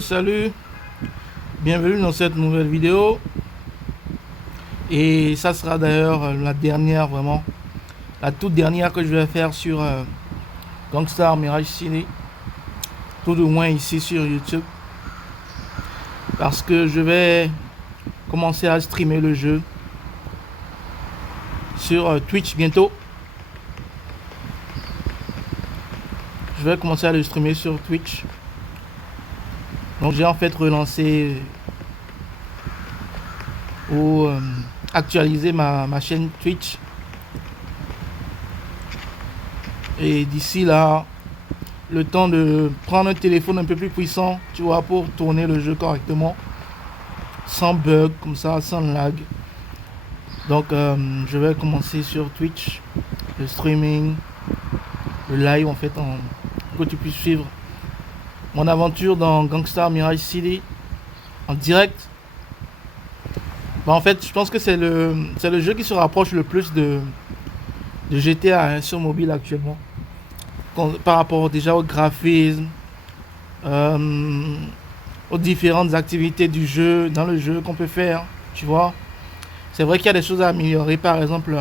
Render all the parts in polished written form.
Salut, bienvenue dans cette nouvelle vidéo. Et ça sera d'ailleurs la dernière, vraiment, la toute dernière que je vais faire sur Gangstar Mirage City. Tout du moins ici sur YouTube. Parce que je vais commencer à streamer le jeu sur Twitch bientôt. Je vais commencer à le streamer sur Twitch. Donc j'ai en fait relancé ou actualisé ma chaîne Twitch. Et d'ici là, le temps de prendre un téléphone un peu plus puissant, tu vois, pour tourner le jeu correctement, sans bug, comme ça, sans lag. Donc je vais commencer sur Twitch, le streaming, le live en fait, pour que tu puisses suivre mon aventure dans Gangstar Mirage City en direct. En fait, je pense que c'est le jeu qui se rapproche le plus de GTA sur mobile actuellement. Par rapport déjà au graphisme, aux différentes activités du jeu, dans le jeu qu'on peut faire, tu vois. C'est vrai qu'il y a des choses à améliorer, par exemple,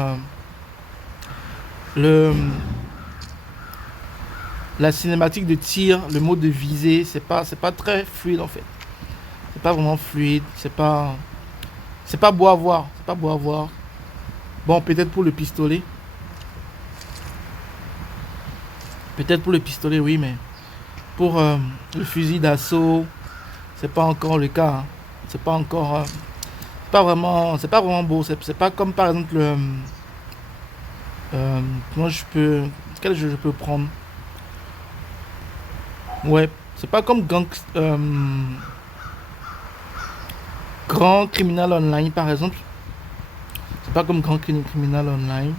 la cinématique de tir, le mode de visée, c'est pas très fluide en fait. C'est pas vraiment fluide, c'est pas beau à voir, Bon, peut-être pour le pistolet. Oui, mais pour le fusil d'assaut, c'est pas encore le cas, hein. C'est pas encore, c'est pas vraiment beau. C'est pas comme par exemple comment je peux, quel jeu je peux prendre. Ouais, c'est pas comme Grand Criminal Online par exemple. C'est pas comme Grand Criminal Online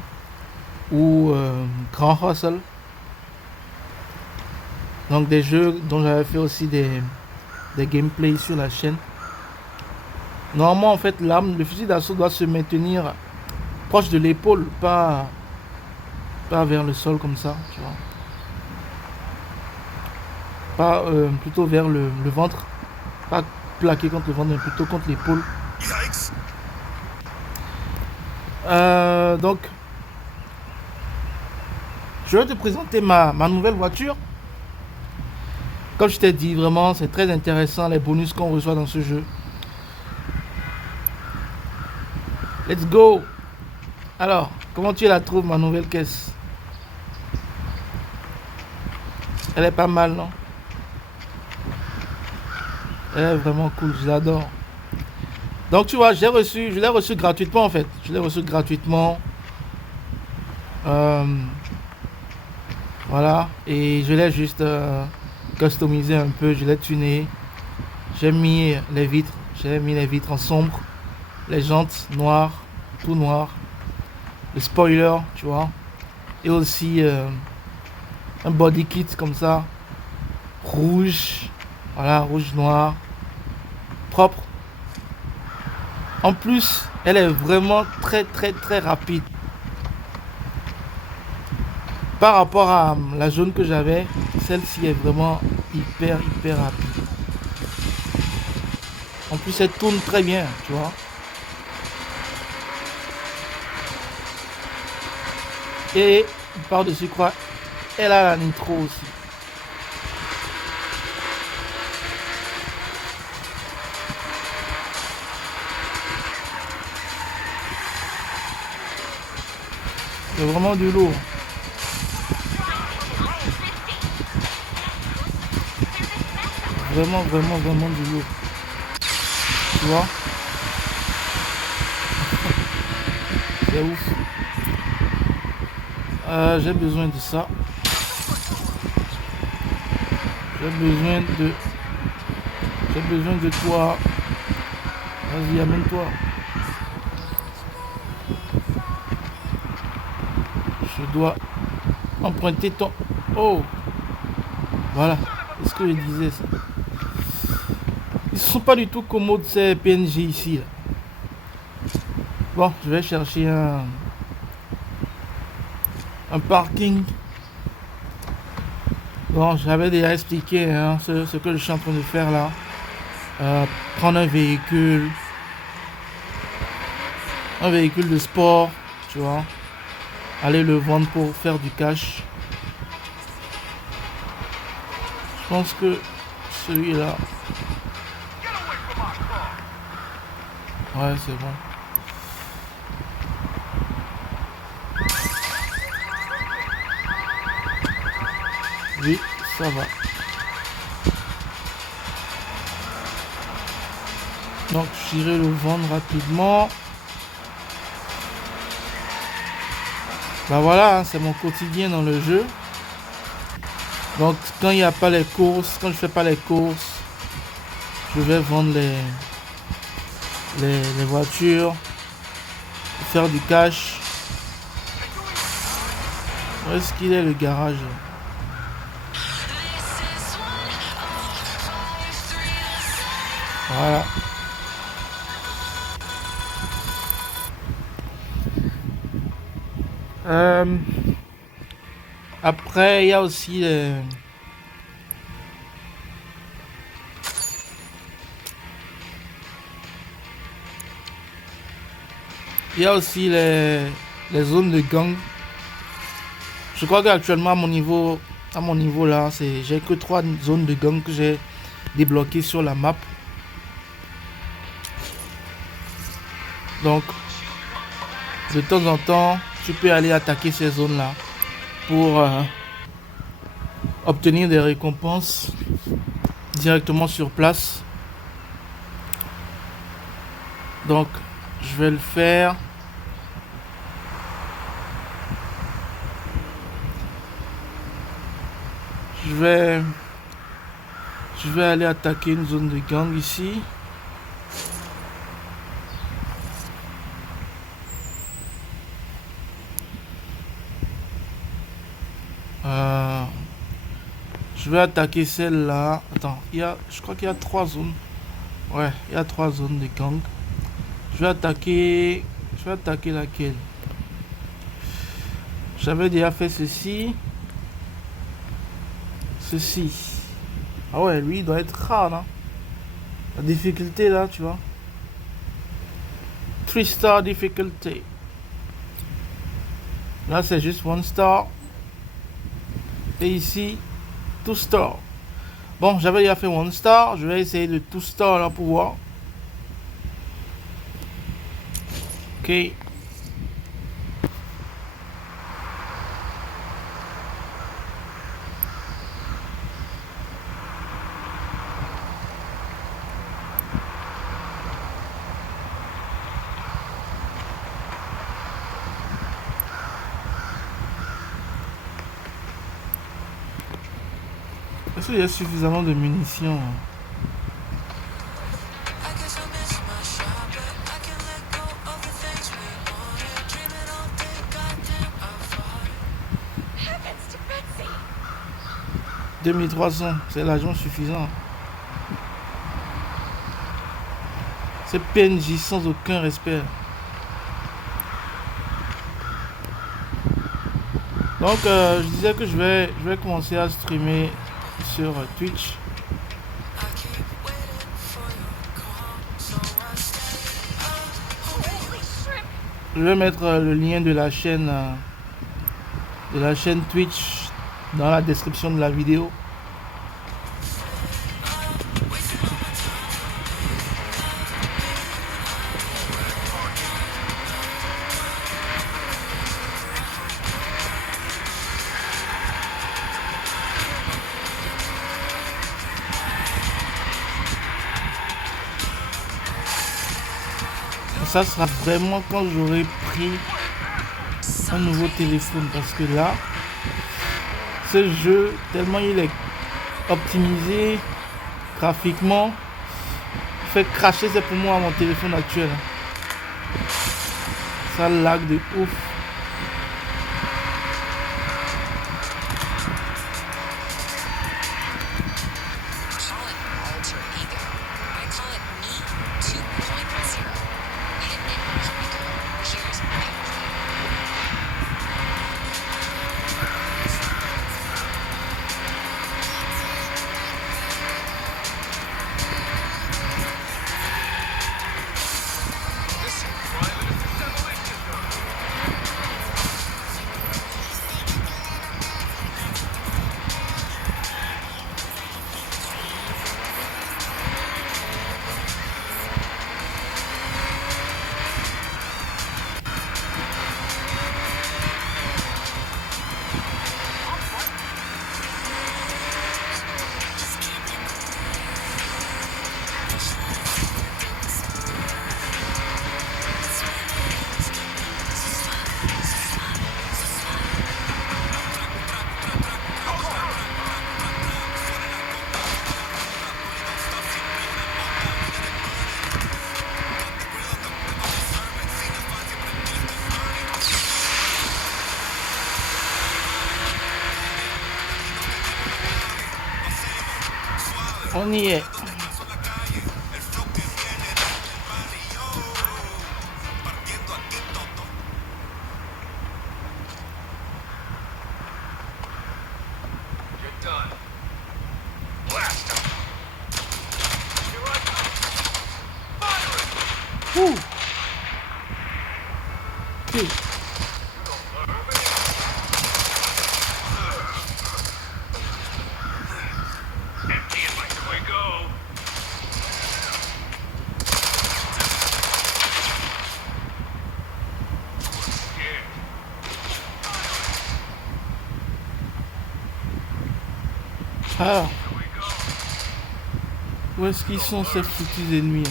ou Grand Hustle. Donc des jeux dont j'avais fait aussi des gameplays sur la chaîne. Normalement en fait le fusil d'assaut doit se maintenir proche de l'épaule, pas vers le sol comme ça, tu vois. Pas plutôt vers le ventre, pas plaqué contre le ventre, mais plutôt contre l'épaule. Donc je vais te présenter ma nouvelle voiture. Comme je t'ai dit, vraiment c'est très intéressant les bonus qu'on reçoit dans ce jeu. Let's go. Alors, comment tu la trouves, ma nouvelle caisse? Elle est pas mal, non? Elle est vraiment cool, je l'adore. Donc tu vois, je l'ai reçu gratuitement en fait. Je l'ai reçu gratuitement. Voilà. Et je l'ai juste customisé un peu. Je l'ai tuné. J'ai mis les vitres. J'ai mis les vitres en sombre. Les jantes noires. Tout noir. Le spoiler, tu vois. Et aussi un body kit comme ça. Rouge. Voilà, rouge noir. Propre. En plus, elle est vraiment très rapide. Par rapport à la jaune que j'avais, celle-ci est vraiment hyper rapide. En plus, elle tourne très bien, tu vois. Et par-dessus quoi, elle a la nitro aussi. C'est vraiment du lourd. Vraiment du lourd. Tu vois? C'est ouf. J'ai besoin de ça. J'ai besoin de toi. Vas-y, amène-toi. Je dois emprunter ton... Oh! Voilà. C'est ce que je disais, ça. Ils sont pas du tout commodes, ces PNG ici. Là. Bon, je vais chercher un parking. Bon, j'avais déjà expliqué hein, ce que je suis en train de faire là. Prendre un véhicule de sport, tu vois, aller le vendre pour faire du cash. Je pense que celui-là, ouais, c'est bon. Oui, ça va. Donc, j'irai le vendre rapidement. Bah voilà, hein, c'est mon quotidien dans le jeu. Donc, quand il n'y a pas les courses, quand je fais pas les courses, je vais vendre les voitures, faire du cash. Où est-ce qu'il est le garage? Voilà. Après, il y a aussi les zones de gang. Je crois qu'actuellement à mon niveau là, j'ai que 3 zones de gang que j'ai débloquées sur la map. Donc, de temps en temps, tu peux aller attaquer ces zones là pour obtenir des récompenses directement sur place. Donc, je vais le faire. Je vais aller attaquer une zone de gang ici. Je vais attaquer celle-là. Attends, je crois qu'il y a 3 zones. Ouais, il y a 3 zones de gang. Je vais attaquer laquelle? J'avais déjà fait ceci. Ceci. Ah ouais, lui il doit être rare là. La difficulté là, tu vois. 3 star difficulty. Là c'est juste 1 star. Et ici, 2 star. Bon, j'avais déjà fait 1 star. Je vais essayer de 2 star là pour voir. Ok. Est-ce qu'il y a suffisamment de munitions? « 2300, c'est l'argent suffisant. C'est PNJ sans aucun respect. Donc je disais que je vais commencer à streamer sur Twitch. Je vais mettre le lien de la chaîne Twitch dans la description de la vidéo. Ça sera vraiment quand j'aurai pris un nouveau téléphone, parce que là ce jeu, tellement il est optimisé graphiquement, fait cracher c'est pour moi mon téléphone actuel. Ça lag de ouf. On y est. Ouh. Ok. Ah, où est-ce qu'ils sont ces foutus ennemis là?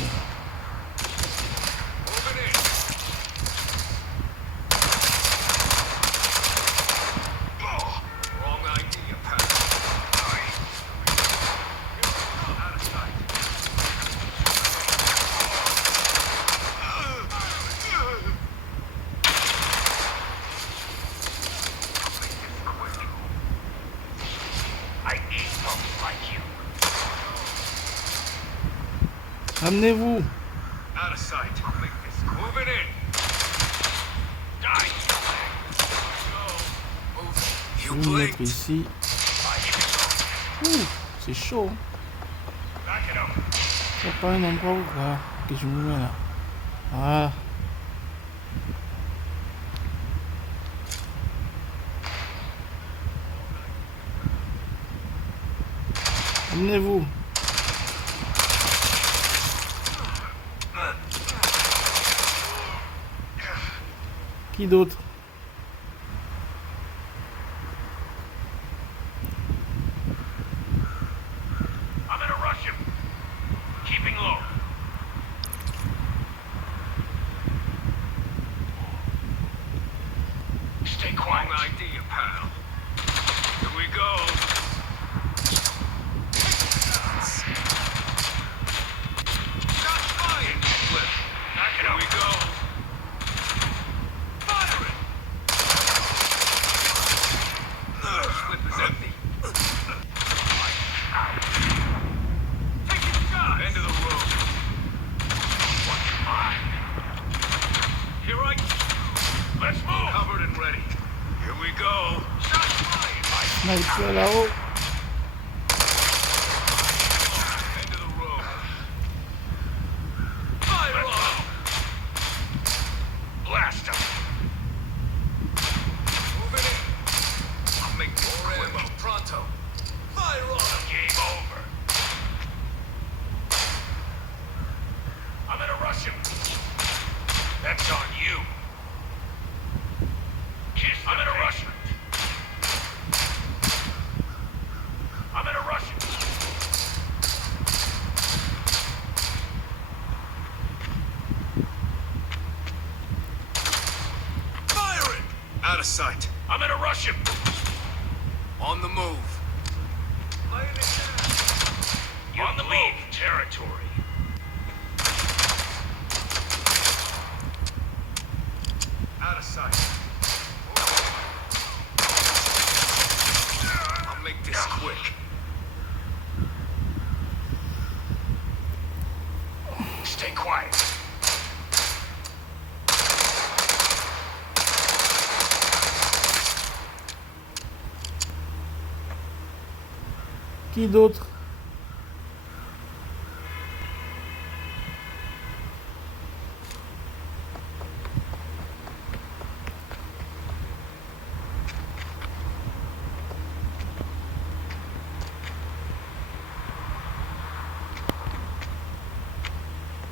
Amenez-vous. Je vais me mettre ici. Ouh, c'est chaud. Il n'y a pas un endroit où voilà, que je me mets là. Voilà. Amenez-vous. Qui d'autre? Sniper là-haut. Out of sight. I'm gonna rush him. On the move. On the move. Territory. Out of sight. I'll make this quick. Stay quiet. Qui d'autre?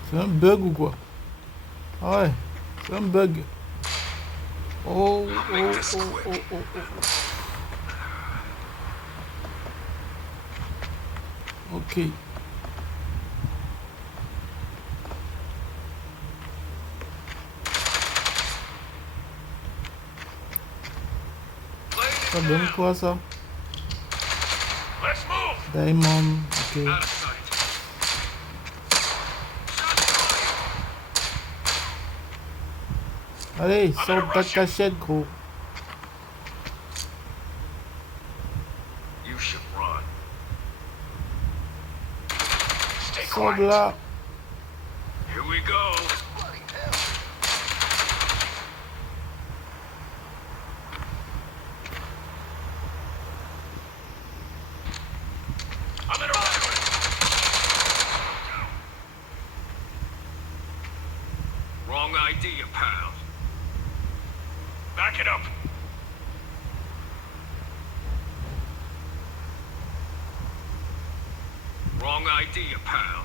C'est un bug ou quoi? Ah ouais, c'est un bug. Oh, oh, oh, oh, oh, oh. Ok. Ça donne quoi ça? Diamond, ok. Allez, sors ta cachette, gros. You should run. Sors de là. Here we go. I'm in a rush. Wrong idea, pal. Back it up. Wrong idea, pal.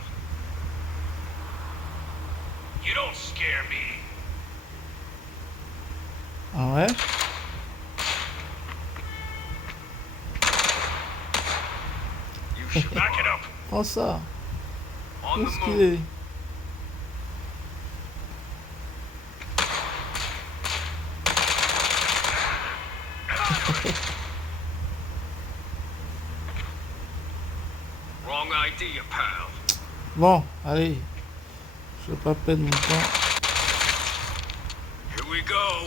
You don't scare me. Ah ouais? You should back it up. Prends ça. On Où the est-ce qu'il move. est? Wrong idea, pal. Bon, allez. Je vais pas perdre mon temps. Here we go.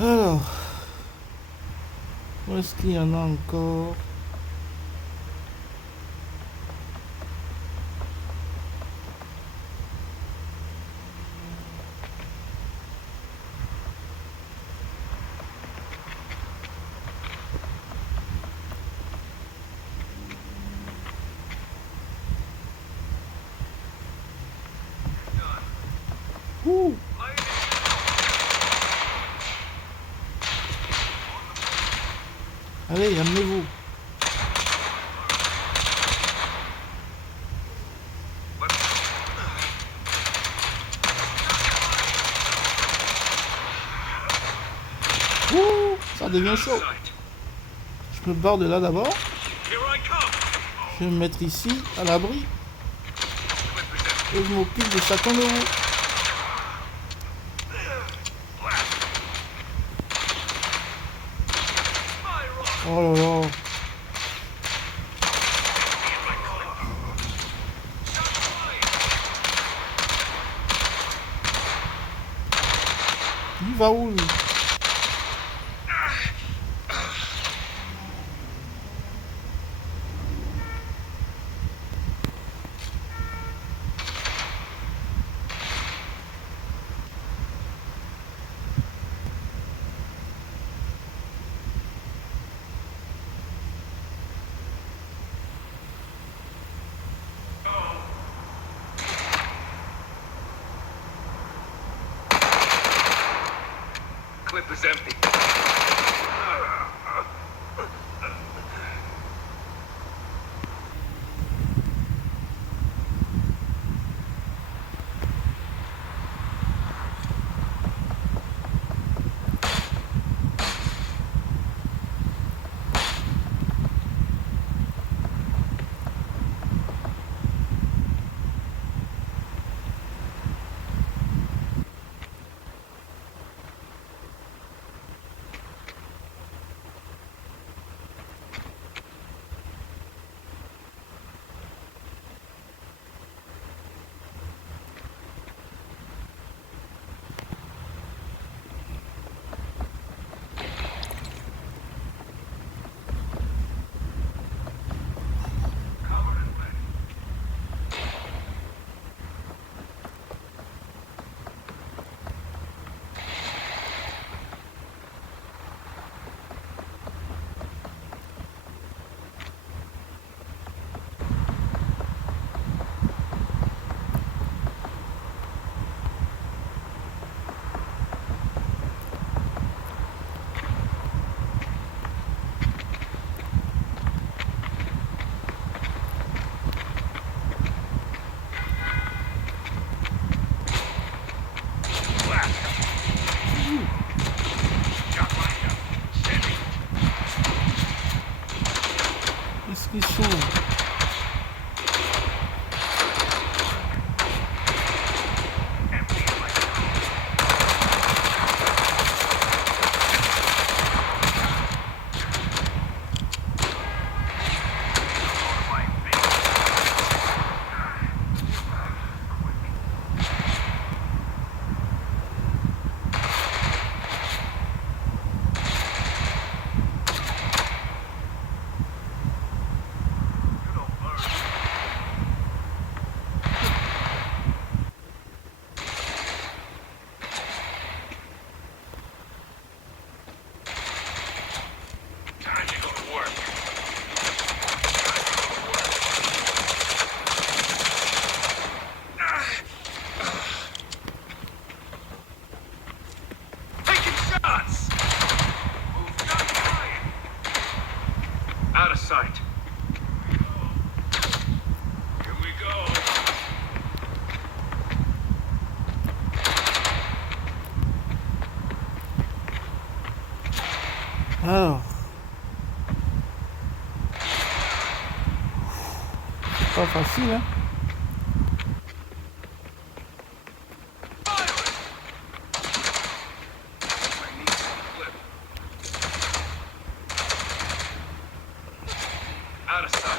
Alors. Où est-ce qu'il y en a encore? Ouh. Allez, amenez-vous. Ouh, ça devient chaud. Je me barre de là d'abord. Here I come. Je vais me mettre ici, à l'abri. Et je m'occupe de chacun de vous. Oh là là. Il va où lui? Clip is empty. Pas facile, hein. Out of sight.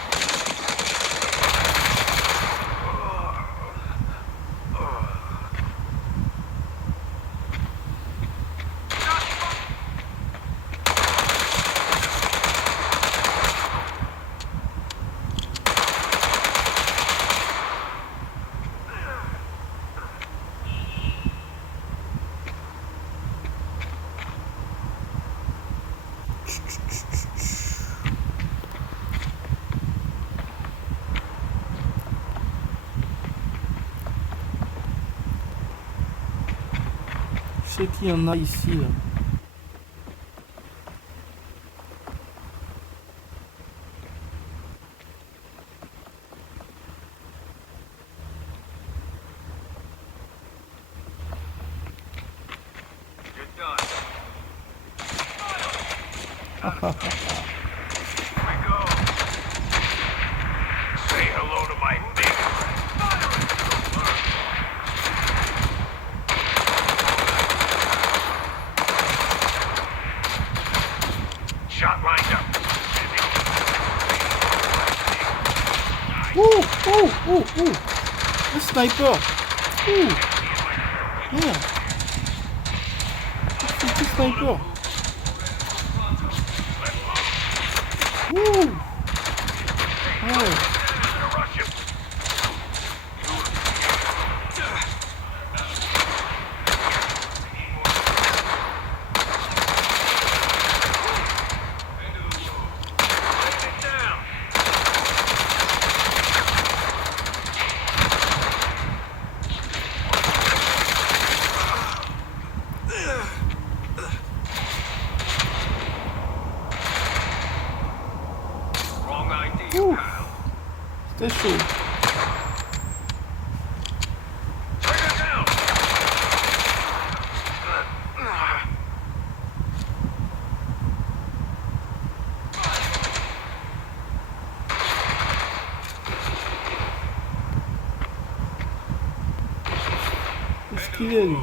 Je sais qu'il y en a ici, là. You're done. Here we go. Say hello to my big friend. Shot lined up. Ouh, ouh, ouh, ouh. Le sniper. Ouh. Merde. C'est le sniper. Ouh. Ouais. Wrong idea, Ouh. pal. C'était chaud. Trigger down. Qu'est-ce qu'il est, lui?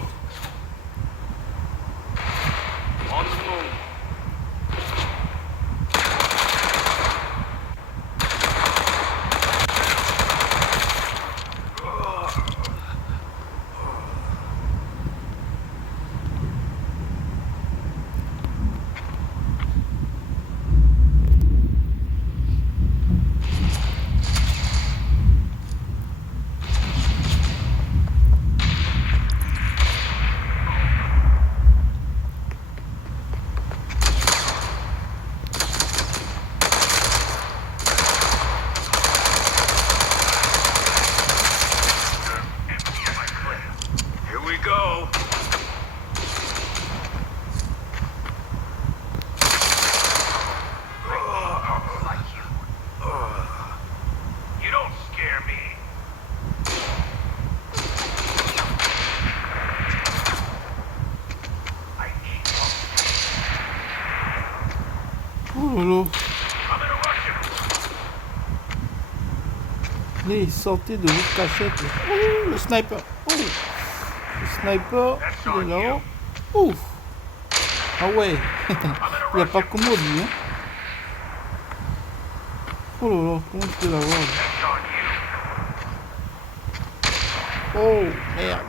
On the move. Here we go. You don't scare me. I need one. Oh là là. I'm gonna rush him. Allez, sortez de votre cachette, là. Ouh, le sniper. Ouh. Le sniper, il est là-haut. Ouf. Ah ouais. Il a pas commode, lui, hein. Oh là là, comment je peux l'avoir, là? That's on you. Oh, merde.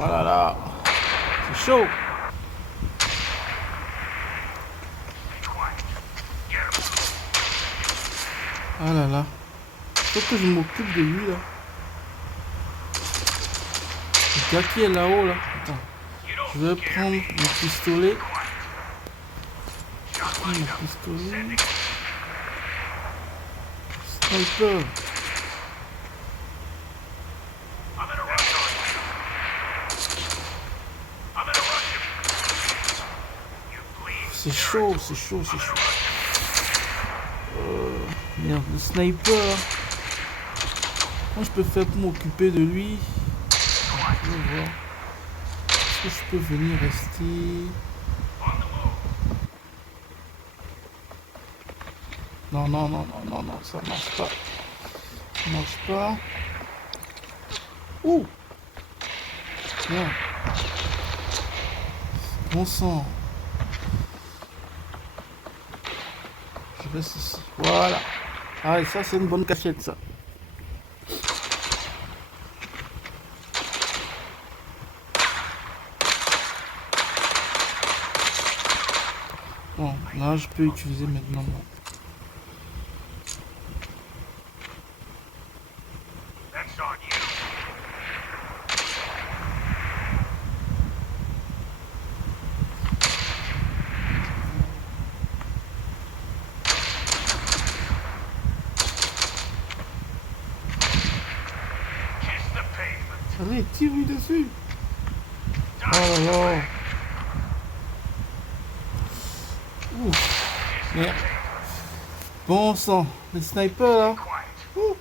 Oh là là. C'est chaud. Be quiet. Get him. Ah là là. Faut que je m'occupe de lui, là. Le gars qui est là-haut, là. Attends. You don't Je vais scare prendre me. mon pistolet. Shot Mon lined up. pistolet. Sniper. I'm gonna rush on you. I'm gonna rush him. You please. C'est chaud, c'est chaud, c'est chaud. Merde, le sniper. Comment je peux faire pour m'occuper de lui? Je vais voir. Est-ce que je peux venir rester? On the move. Non, non, non, non, non, non, ça marche pas. Ça marche pas. Ouh. Merde. Bon sang. Je reste ici. Voilà. Ah, et ça, c'est une bonne cachette, ça. Bon, là, je peux utiliser maintenant. That's on you. Kiss the pavement. Allez, tire-lui dessus. Oh là là. Ouf. Merde. Bon sang. Les snipers, là. Quiet. Ouh.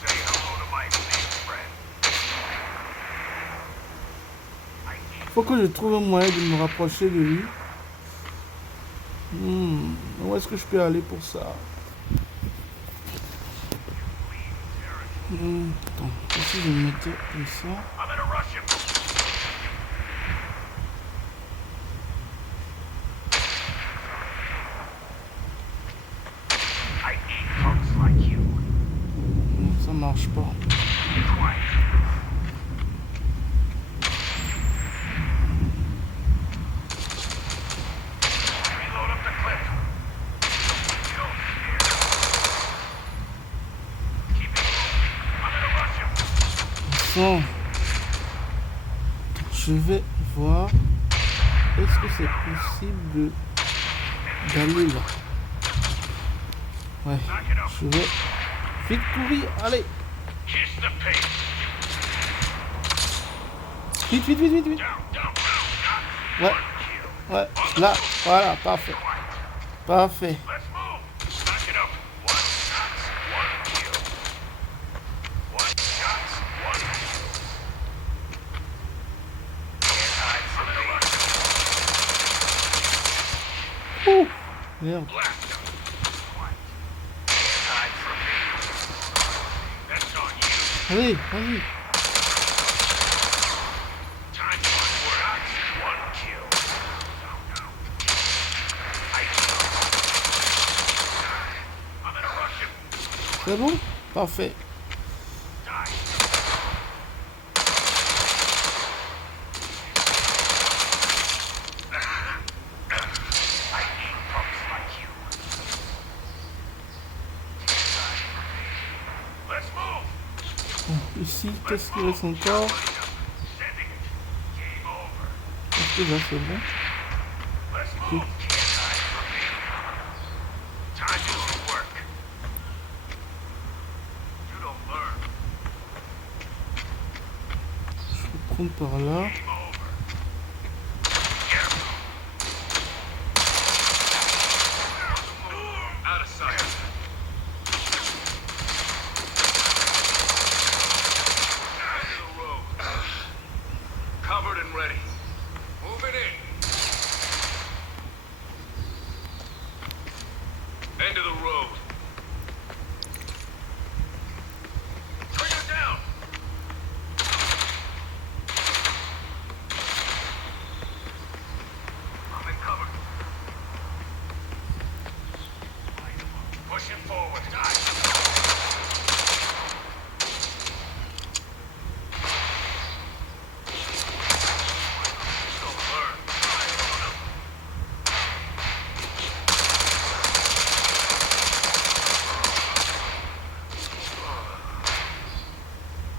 Say hello to my big friend. I need Faut que je trouve un moyen de me rapprocher de lui. Où est-ce que je peux aller pour ça? Attends, si je me mettais comme ça. I'm gonna rush him. I need punks like you. Ça marche pas. Quiet. Reload up the clip. Don't fear. Keep it moving. I'm gonna rush him. Bon. Je vais voir. Est-ce que c'est possible d'aller là? Ouais. Knock it up. Je vais vite courir. Allez. Kiss the pace. Vite, vite, vite, vite, vite. Down, down, down. Ouais. Kill. Ouais. Là. Voilà. Parfait. Quiet. Parfait. Let's move. Knock it up. One shots, one kill. One shots, one kill. Can't hide from me. Ouh. Merde. Blast him. Quiet. Can't hide from me. That's on you. Allez, vas-y. Time for one shots, one kill. Down, down. I'm gonna rush him. C'est bon? Parfait. Die. I need punks like you. Let's move. Bon, ici, qu'est-ce qu'il reste encore? Sending it. Game over. Est-ce que là, c'est bon? Let's move. Can't hide from me. Time to do the work. You don't learn. Je vais prendre par là. Game over. Get him. Out of sight. End of the road. Covered and ready. Move it in. End of the road. Trigger down. I'm in cover. Pushing forward. Don't learn.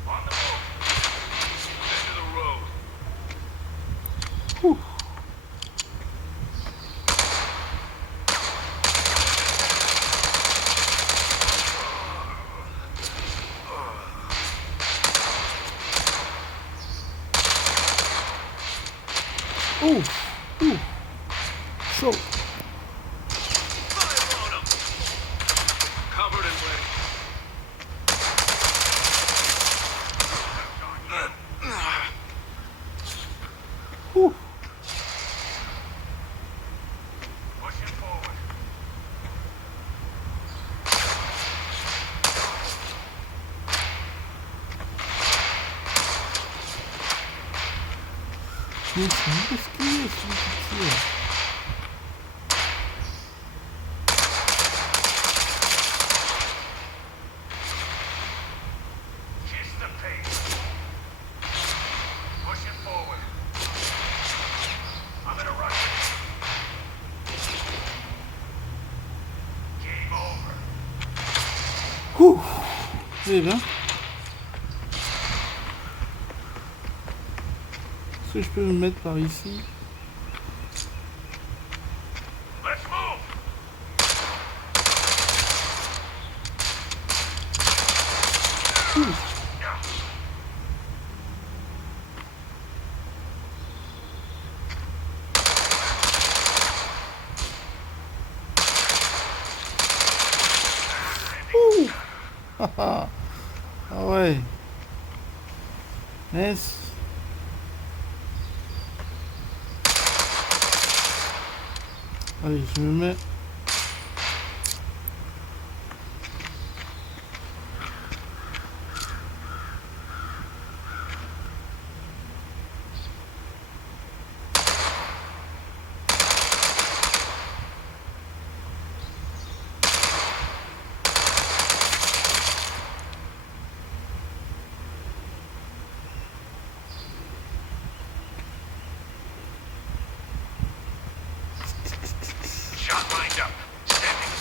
On the move. End of the road. Ouh. Ouh. Ouh. Chaud. Fire on 'em. Covered and ready. Ouh. Pushing forward. Qu'est-ce qu'il y a, celui-ci? Kiss the pace. Push it forward. I'm in a rush. Game over. Ouh. C'est bien. Est-ce que je peux me mettre par ici? Let's move. Ah ouais. Nice. Allez, je me mets. Shot lined up. Standing.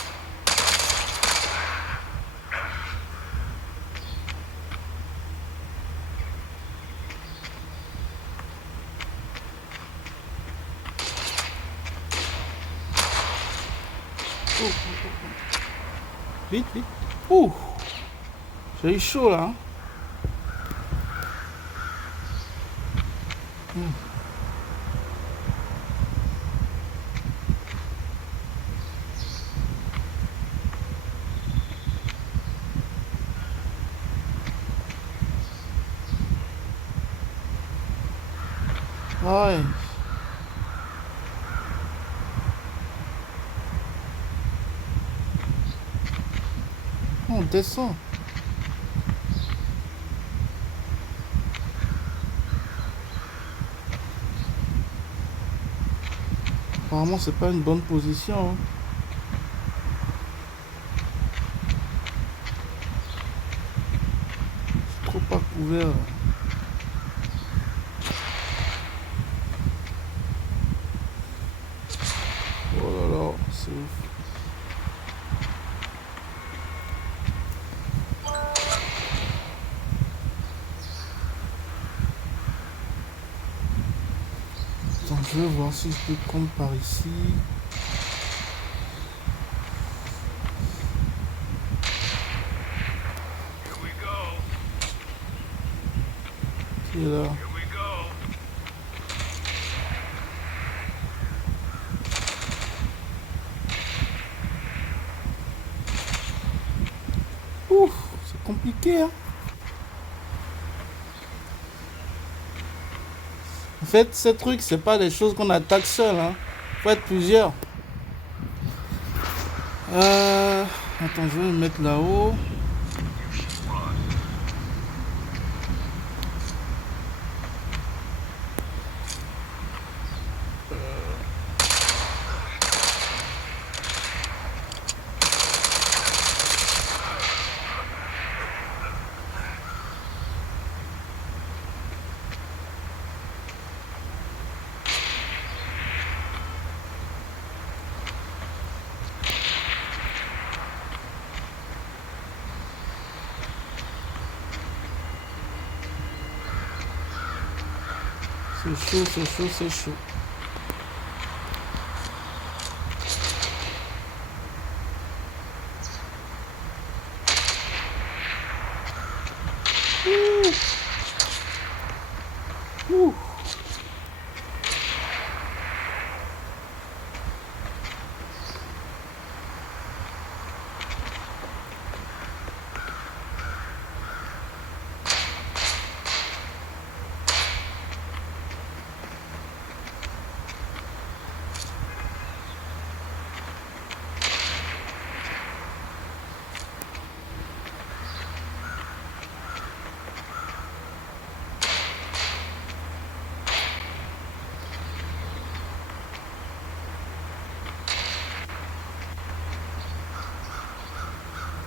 Vite, vite. Ouh. J'ai eu chaud là. Hein. Ouais. On descend. Apparemment, c'est pas une bonne position. Hein. C'est trop pas couvert. Oh là là, c'est ouf. Attends, je vais voir si je peux prendre par ici. Here we go. Qui est là? Here we go. Ouf, c'est compliqué. Hein. En fait, ces trucs, c'est pas des choses qu'on attaque seul. Hein. Faut être plusieurs. Attends, je vais me mettre là-haut. You should run. C'est chaud, c'est chaud, c'est chaud. Ouh. Ouh.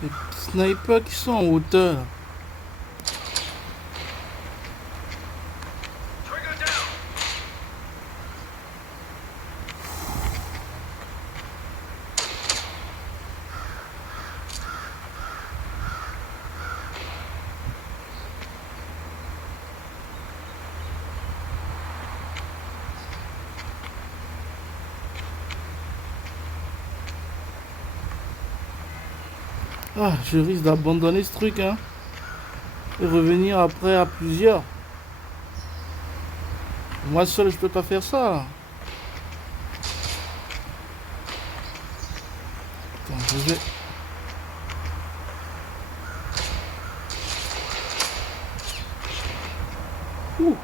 Les snipers qui sont en hauteur. Trigger down. Ah, je risque d'abandonner ce truc, hein. Et revenir après à plusieurs. Moi seul, je peux pas faire ça. Là. Attends, je vais... Ouh.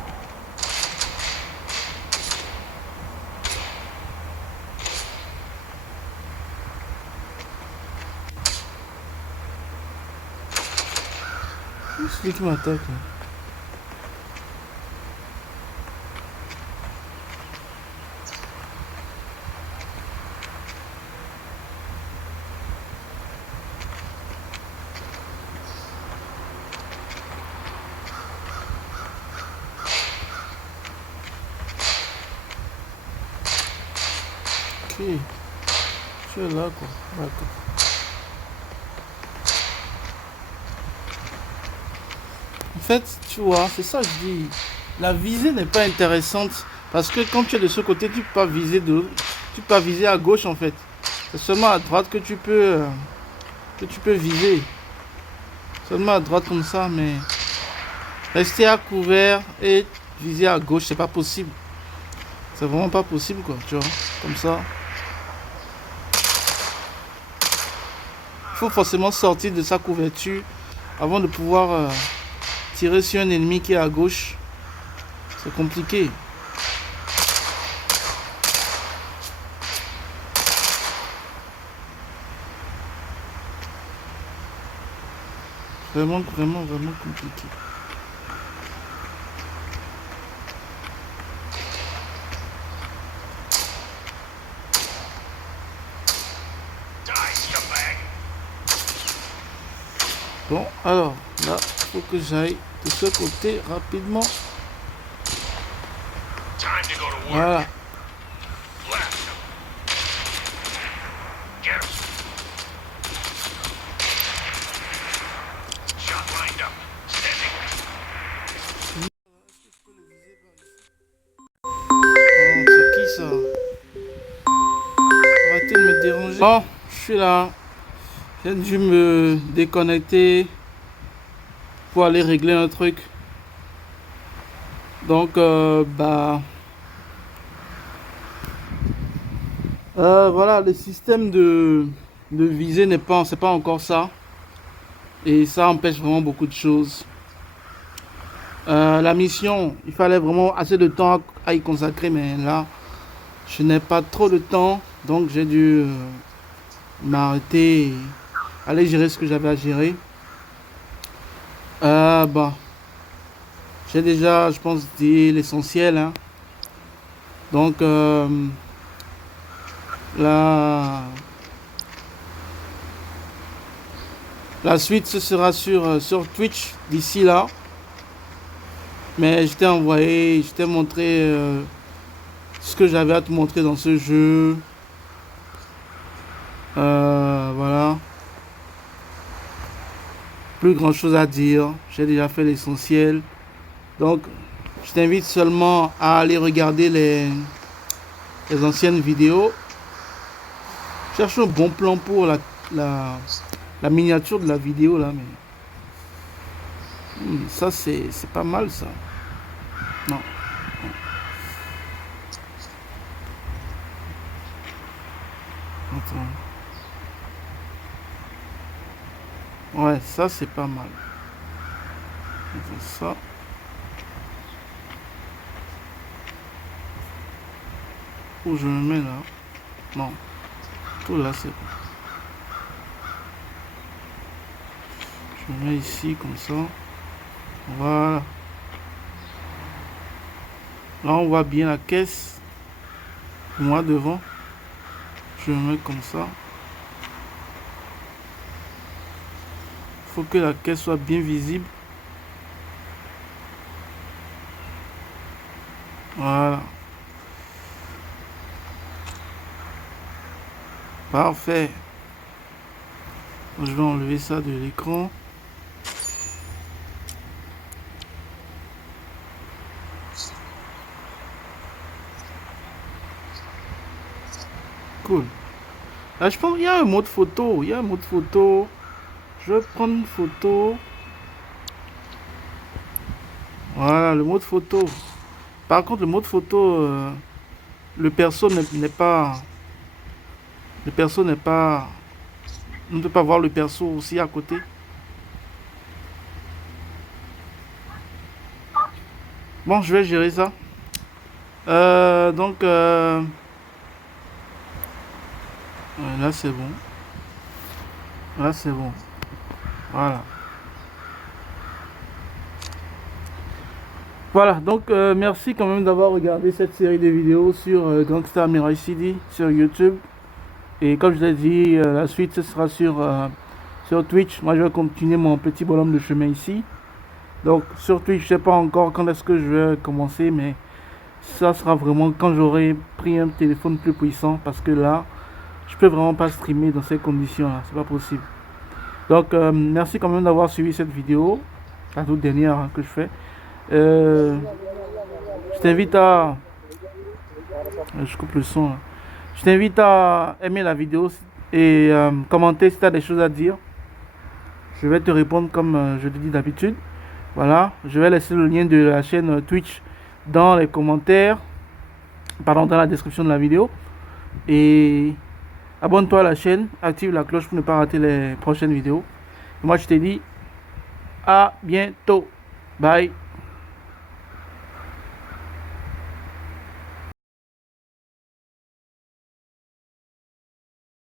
C'est lui qui m'attaque. Là. Ok. Tu es là, quoi. D'accord. En fait, tu vois, c'est ça que je dis. La visée n'est pas intéressante. Parce que quand tu es de ce côté, tu peux pas viser tu peux pas viser à gauche en fait. C'est seulement à droite que tu peux viser. Seulement à droite comme ça, mais rester à couvert et viser à gauche, c'est pas possible. C'est vraiment pas possible quoi, tu vois. Comme ça. Il faut forcément sortir de sa couverture avant de pouvoir tirer sur un ennemi qui est à gauche. C'est compliqué. Vraiment, vraiment, vraiment compliqué. Die, scumbag. Bon, alors, là, il faut que j'aille de ce côté rapidement. Time to go to work. Voilà. Blast him. Get him. Shot lined up. Standing. Oh, c'est qui ça? Arrêtez de me déranger. Bon, je suis là. J'ai dû me déconnecter pour aller régler un truc. Donc, voilà, le système de visée c'est pas encore ça. Et ça empêche vraiment beaucoup de choses. La mission, il fallait vraiment assez de temps à y consacrer, mais là, je n'ai pas trop de temps, donc j'ai dû m'arrêter et aller gérer ce que j'avais à gérer. Bah, j'ai déjà, je pense, dit l'essentiel. Hein. Donc, la suite, ce sera sur Twitch d'ici là. Mais je t'ai montré ce que j'avais à te montrer dans ce jeu. Voilà. Plus grand chose à dire. J'ai déjà fait l'essentiel. Donc, je t'invite seulement à aller regarder les anciennes vidéos. Cherche un bon plan pour la miniature de la vidéo là. Mais ça, c'est pas mal ça. Non. Attends. Ouais, ça c'est pas mal. Ça. Où je me mets là? Non. Tout là c'est bon. Je me mets ici comme ça. Voilà. Là on voit bien la caisse. Moi devant. Je me mets comme ça. faut que la caisse soit bien visible. Voilà. Parfait. Je vais enlever ça de l'écran. Cool. Là, je pense qu'il y a un mode photo. Il y a un mode photo. Je vais prendre une photo. Voilà, le mode photo. Par contre, le mode photo, le perso n'est pas... Le perso n'est pas... On ne peut pas voir le perso aussi à côté. Bon, je vais gérer ça. Donc, là, c'est bon. Là, c'est bon. Voilà. Voilà, donc merci quand même d'avoir regardé cette série de vidéos sur Gangsta Mirai CD sur YouTube. Et comme je l'ai dit, la suite ce sera sur Twitch. Moi je vais continuer mon petit bonhomme de chemin ici. Donc sur Twitch, je sais pas encore quand est-ce que je vais commencer, mais ça sera vraiment quand j'aurai pris un téléphone plus puissant, parce que là, je peux vraiment pas streamer dans ces conditions-là, c'est pas possible. Donc merci quand même d'avoir suivi cette vidéo, la toute dernière hein, que je fais. Je t'invite à... Je coupe le son. Là. Je t'invite à aimer la vidéo et commenter si tu as des choses à dire. Je vais te répondre comme je te dis d'habitude. Voilà, je vais laisser le lien de la chaîne Twitch dans les commentaires, pardon, dans la description de la vidéo. Et abonne-toi à la chaîne, active la cloche pour ne pas rater les prochaines vidéos. Et moi je te dis à bientôt. Bye.